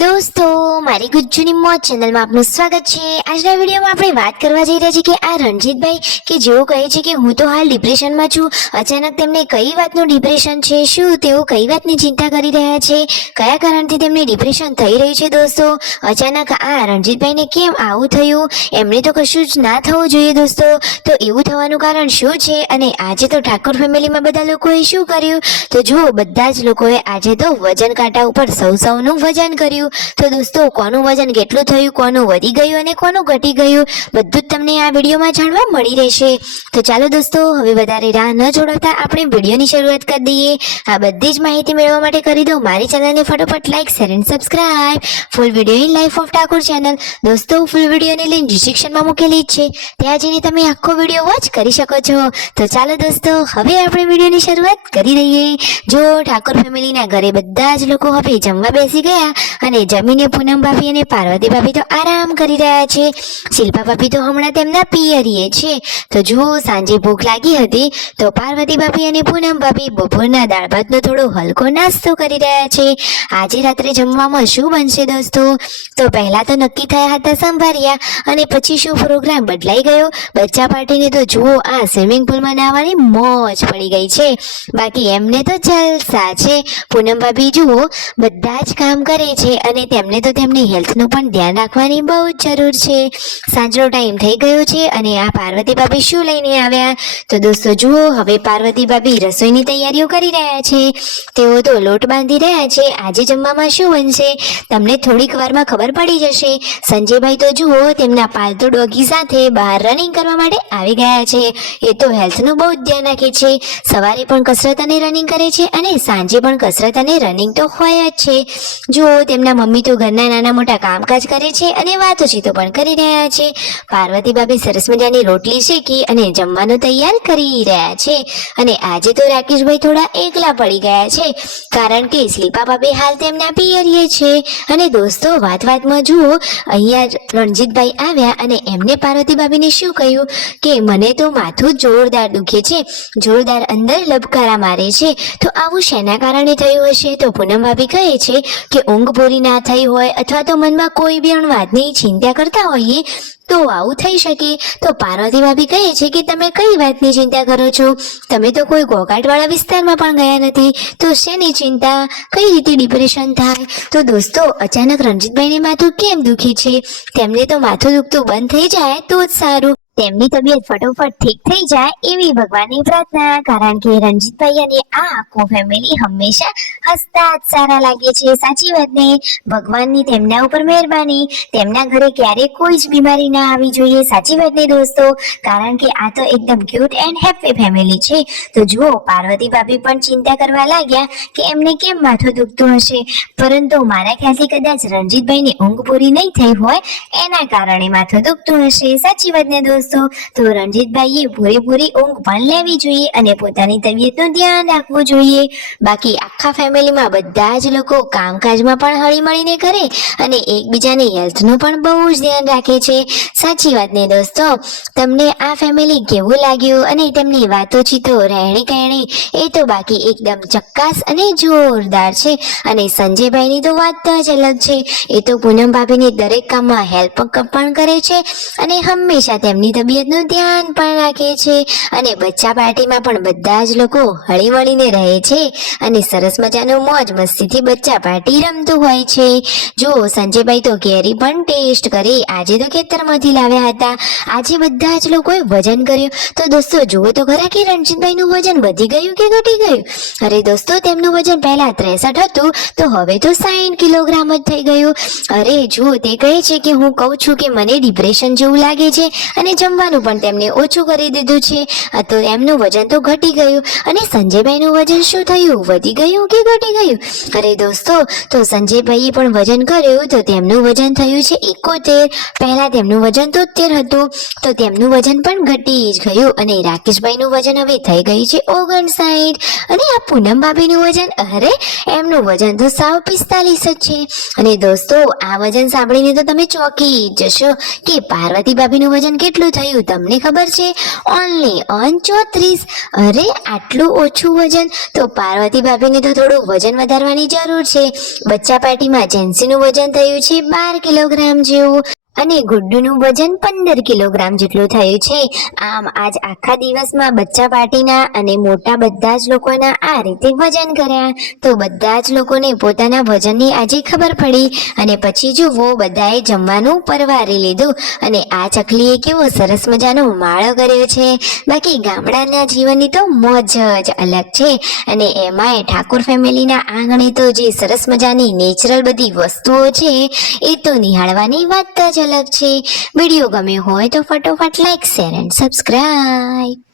દોસ્તો, મારી ગુજ્જુની મોજ ચેનલમાં આપનું સ્વાગત છે। આજના વિડીયોમાં આપણે વાત કરવા જઈ રહ્યા છીએ કે આ રણજીતભાઈ કે જેઓ કહે છે કે હું તો હાલ ડિપ્રેશનમાં છું। અચાનક તેમને કઈ વાતનું ડિપ્રેશન છે, શું તેઓ કઈ વાતની ચિંતા કરી રહ્યા છે, કયા કારણથી તેમને ડિપ્રેશન થઈ રહ્યું છે। દોસ્તો, અચાનક આ રણજીતભાઈને કેમ આવું થયું? એમને તો કશું જ ના થવું જોઈએ દોસ્તો। તો એવું થવાનું કારણ શું છે અને આજે તો ઠાકોર ફેમિલીમાં બધા લોકોએ શું કર્યું? તો જુઓ, બધા જ લોકોએ આજે તો વજન કાંટા ઉપર સૌનું વજન કર્યું। તો દોસ્તો, કોનું વજન કેટલું થયું, કોનું વધી ગયું અને કોનું ઘટી ગયું, બધું જ તમને આ વિડીયોમાં જાણવા મળી રહેશે। તો ચાલો દોસ્તો, હવે વધારે રાહ ન જોડાવતા આપણે વિડીયોની શરૂઆત કરી દઈએ। આ બધી જ માહિતી મેળવવા માટે કરી દો મારી ચેનલને ફટોફટ લાઈક, શેર અને subscribe. Full video in life of Thakor channel દોસ્તો, ફૂલ વિડીયોની લિંક ડિસ્ક્રિપ્શનમાં મૂકેલી જ છે, ત્યાં જઈને તમે આખો વિડીયો વોચ કરી શકો છો। તો ચાલો દોસ્તો, હવે આપણે વિડીયોની શરૂઆત કરી દઈએ। જો ઠાકોર ફેમિલીના ઘરે બધા જ લોકો હવે જમવા બેસી ગયા અને જમીને પૂનમ ભાભી અને પાર્વતી ભાભી તો આરામ કરી રહ્યા છે। શિલ્પા ભાભી તો હમણાં તેમના પિયરીએ છે। તો જો સાંજે ભૂખ લાગી હતી તો પાર્વતી ભાભી અને પૂનમ ભાભી બપોરના દાળ ભાતનો થોડો હલકો નાસ્તો કરી રહ્યા છે। આજે રાત્રે જમવામાં શું બનશે દોસ્તો? તો પહેલા તો નક્કી થયા હતા સંભારિયા, અને પછી શું પ્રોગ્રામ બદલાઈ ગયો? બચ્ચા પાર્ટીને તો જુઓ આ સ્વિમિંગ પુલમાં નાહવાની મોજ પડી ગઈ છે, બાકી એમને તો જલસા છે। પૂનમ ભાભી જુઓ બધા જ કામ કરે છે અને તેમને તો તેમની હેલ્થનું પણ ધ્યાન રાખવાની બહુ જ જરૂર છે। સાંજનો ટાઈમ થઈ ગયો છે અને આ પાર્વતી ભાભી શું લઈને આવ્યા? તો દોસ્તો જુઓ, હવે પાર્વતી ભાભી રસોઈની તૈયારીઓ કરી રહ્યા છે। તેઓ તો લોટ બાંધી રહ્યા છે। આજે જમવામાં શું બનશે તમને થોડીક વારમાં ખબર પડી જશે। સંજયભાઈ તો જુઓ તેમના પાલતુ ડોગી સાથે બહાર રનિંગ કરવા માટે આવી ગયા છે। એ તો હેલ્થનું બહુ જ ધ્યાન રાખે છે, સવારે પણ કસરત અને રનિંગ કરે છે અને સાંજે પણ કસરત અને રનિંગ તો હોય જ છે। જુઓ, તેમના મમ્મી તો ઘરના નાના મોટા કામકાજ કરે છે અને વાતોચીતો પણ કરી રહ્યા છે। પાર્વતી ભાભી સરસ મજાની રોટલી શેકી અને જમવાનું તૈયાર કરી રહ્યા છે। અને આજે તો રાકેશભાઈ થોડા એકલા પડી ગયા છે, કારણ કે શિલ્પા ભાભી હાલ તેમના પિયરીએ છે। અને દોસ્તો, વાતમાં જુઓ, અહીંયા રણજીતભાઈ આવ્યા અને એમને પાર્વતી ભાભીને શું કહ્યું કે મને તો માથું જોરદાર દુખે છે, જોરદાર અંદર લબકારા મારે છે। તો આવું શેના કારણે થયું હશે? તો પૂનમ ભાભી કહે છે કે ઊંઘ પૂરી ના થઈ હોય અથવા તો મનમાં કોઈ પણ વાતની ચિંતા કરતા હોઈએ તો આવું થઈ શકે। તો પાર્વતી ભાભી કહે છે કે તમે કઈ વાતની ચિંતા કરો છો? તમે તો કોઈ ઘોઘાટવાળા વિસ્તારમાં પણ ગયા નથી, તો શેની ચિંતા? કઈ રીતે ડિપ્રેશન થાય? તો દોસ્તો, અચાનક રણજીતભાઈને માથું કેમ દુખે છે? તેમને તો માથું દુખતું બંધ થઈ જાય તો જ સારું, તેમની તબિયત ફટોફટ ઠીક થઈ જાય એવી ભગવાનની પ્રાર્થના, કારણ કે રણજીતભાઈ અને આ આખો ફેમિલી હંમેશા હસતા જ સારા લાગે છે। સાચી વાત ને? ભગવાનની તેમના ઉપર મહેરબાની, તેમના ઘરે ક્યારેય કોઈ જ બીમારી ના આવી જોઈએ। સાચી વાત ને દોસ્તો? કારણ કે આ તો એકદમ ક્યુટ એન્ડ હેપી ફેમિલી છે। તો જુઓ, પાર્વતી ભાભી પણ ચિંતા કરવા લાગ્યા કે એમને કેમ માથું દુખતું હશે, પરંતુ મારા ખ્યાલથી કદાચ રણજીતભાઈને ઊંઘ પૂરી નહીં થઈ હોય એના કારણે માથું દુખતું હશે। સાચી વાત ને દોસ્તો? તો રણજીતભાઈએ પૂરેપૂરી ઊંઘ પણ લેવી જોઈએ અને પોતાની તબિયતનું ધ્યાન રાખવું જોઈએ। બાકી આખા ફેમિલીમાં બધા જ લોકો કામકાજમાં પણ હળી મળીને કરે અને એકબીજાની હેલ્થનું પણ બહુ જ ધ્યાન રાખે છે। સાચી વાત ને દોસ્તો? તમને આ ફેમિલી કેવું લાગ્યું અને તેમની વાતોચીતો, રહેણી કહેણી એ તો બાકી એકદમ ચક્કાસ અને જોરદાર છે। અને સંજયભાઈની તો વાત જ અલગ છે, એ તો પૂનમ ભાભીની દરેક કામમાં હેલ્પ પણ કરે છે અને હંમેશા તેમની તબિયતનું ધ્યાન પણ રાખે છે। અને બચ્ચા પાર્ટીમાં પણ બધા જ લોકો હળી મળીને રહે છે અને સરસ મજાનું મોજ મસ્તીથી બચ્ચા પાર્ટી રમતું હોય છે। જો સંજયભાઈ તો કેરી પણ ટેસ્ટ કરી, આજે તો ખેતરમાંથી લાવ્યા હતા। આજે બધા જ લોકોએ વજન કર્યું। તો દોસ્તો જુઓ તો ખરા કે રણજીતભાઈનું વજન વધી ગયું કે ઘટી ગયું? અરે દોસ્તો, તેમનું વજન પહેલા 63 હતું તો હવે તો 60 કિલોગ્રામ જ થઈ ગયું। અરે જુઓ, તે કહે છે કે હું કહું છું કે મને ડિપ્રેશન જેવું લાગે છે અને જમવાનું પણ તેમને ઓછું કરી દીધું છે, તો એમનું વજન તો ઘટી ગયું। અને સંજયભાઈનું વજન શું થયું, વધી ગયું કે ઘટી ગયું? અરે દોસ્તો, તો સંજયભાઈએ પણ વજન કર્યું તો તેમનું વજન થયું છે 71, પહેલા તેમનું વજન 73 હતું તો તેમનું વજન પણ ઘટી જ ગયું। અને રાકેશભાઈનું વજન હવે થઈ ગયું છે 59, અને આ પૂનમ ભાભીનું વજન, અરે એમનું વજન તો સાવ 45 જ છે। અને દોસ્તો, આ વજન સાંભળીને તો તમે ચોંકી જશો કે પાર્વતી ભાભીનું વજન કેટલું કેટલું થયું તમને ખબર છે? Only on 34. અરે આટલું ઓછું વજન, તો પાર્વતી ભાભીને તો થોડું વજન વધારવાની જરૂર છે. બચ્ચા પાર્ટીમાં જેન્સીનું વજન થયું છે 12 કિલોગ્રામ જેવું અને ગુડ્ડુનું વજન 15 કિલોગ્રામ જેટલું થયું છે. આમ આજ આખા દિવસમાં બચ્ચા પાર્ટીના અને મોટા બધા જ લોકોના આ રીતે વજન કર્યા. તો બધા જ લોકોને પોતાના વજનની આજે ખબર પડી અને પછી જુઓ બધાએ જમવાનું પરવારી લીધું અને આ ચકલીએ કેવો સરસ મજાનો માળો કર્યો છે. બાકી ગામડાના જીવનની તો મોજ જ અલગ છે અને એમાંય ઠાકોર ફેમિલીના આંગણે તો જે સરસ મજાની નેચરલ બધી વસ્તુઓ છે એ તો નિહાળવાની વાત જ અલગ છે. વિડીયો ગમ્યો હોય તો ફટોફટ લાઈક, શેર એન્ડ સબસ્ક્રાઇબ.